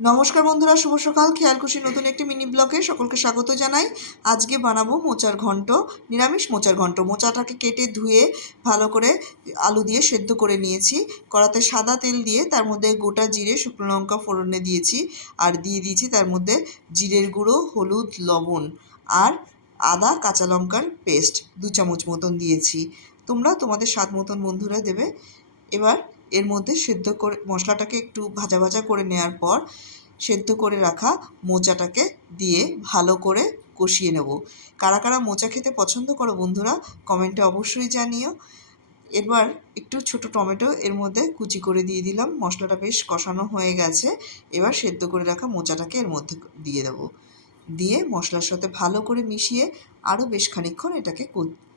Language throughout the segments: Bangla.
নমস্কার বন্ধুরা, শুভ সকাল। খেয়ালখুশি নতুন একটি মিনি ব্লগে সকলকে স্বাগত জানাই। আজকে বানাবো মোচার ঘন্ট, নিরামিষ মোচার ঘন্ট। মোচাটাকে কেটে ধুয়ে ভালো করে আলু দিয়ে সেদ্ধ করে নিয়েছি। কড়াতে সাদা তেল দিয়ে তার মধ্যে গোটা জিরে, শুকনো লঙ্কা ফোড়নে দিয়েছি। আর দিয়ে দিয়েছি তার মধ্যে জিরের গুঁড়ো, হলুদ, লবণ আর আদা কাঁচা লঙ্কার পেস্ট 2 চামচ মতন দিয়েছি। তোমরা তোমাদের স্বাদ মতন বন্ধুরা দেবে। এবার এর মধ্যে সেদ্ধ করে মশলাটাকে একটু ভাজা ভাজা করে নেওয়ার পর সেদ্ধ করে রাখা মোচাটাকে দিয়ে ভালো করে কষিয়ে নেব। কারা কারা মোচা খেতে পছন্দ করো বন্ধুরা, কমেন্টে অবশ্যই জানিও। এবার একটু ছোট টমেটো এর মধ্যে কুচি করে দিয়ে দিলাম। মশলাটা বেশ কষানো হয়ে গেছে। এবার সেদ্ধ করে রাখা মোচাটাকে এর মধ্যে দিয়ে দেবো। দিয়ে মশলার সাথে ভালো করে মিশিয়ে আরও বেশ খানিকক্ষণ এটাকে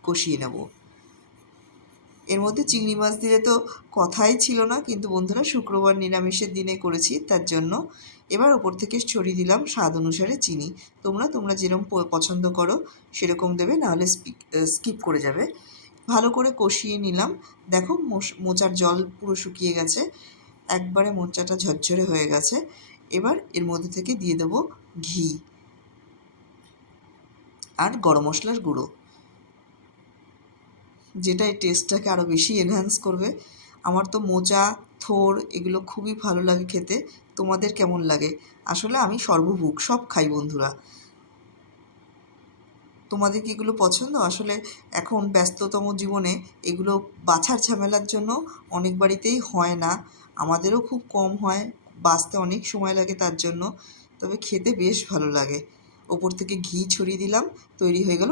কষিয়ে নেব। এর মধ্যে চিংড়ি মাছ দিলে তো কথাই ছিল না, কিন্তু বন্ধুরা শুক্রবার নিরামিষের দিনে করেছি তার জন্য। এবার ওপর থেকে ছড়িয়ে দিলাম স্বাদ অনুসারে চিনি। তোমরা যেরকম পছন্দ করো সেরকম দেবে, নাহলে স্কিপ করে যাবে। ভালো করে কষিয়ে নিলাম। দেখো মোচার জল পুরো শুকিয়ে গেছে, একবারে মোচাটা ঝরঝরে হয়ে গেছে। এবার এর মধ্যে থেকে দিয়ে দেবো ঘি আর গরম মশলার গুঁড়ো, যেটা এই টেস্টটাকে আরও বেশি এনহ্যান্স করবে। আমার তো মোচা, থোড় এগুলো খুবই ভালো লাগে খেতে। তোমাদের কেমন লাগে? আসলে আমি সর্বভুক, সব খাই বন্ধুরা। তোমাদের কি এগুলো পছন্দ? আসলে এখন ব্যস্ততম জীবনে এগুলো বাছার ঝামেলার জন্য অনেক বাড়িতেই হয় না, আমাদেরও খুব কম হয়, বাছতে অনেক সময় লাগে তার জন্য। তবে খেতে বেশ ভালো লাগে। ওপর থেকে ঘি ছড়িয়ে দিলাম, তৈরি হয়ে গেল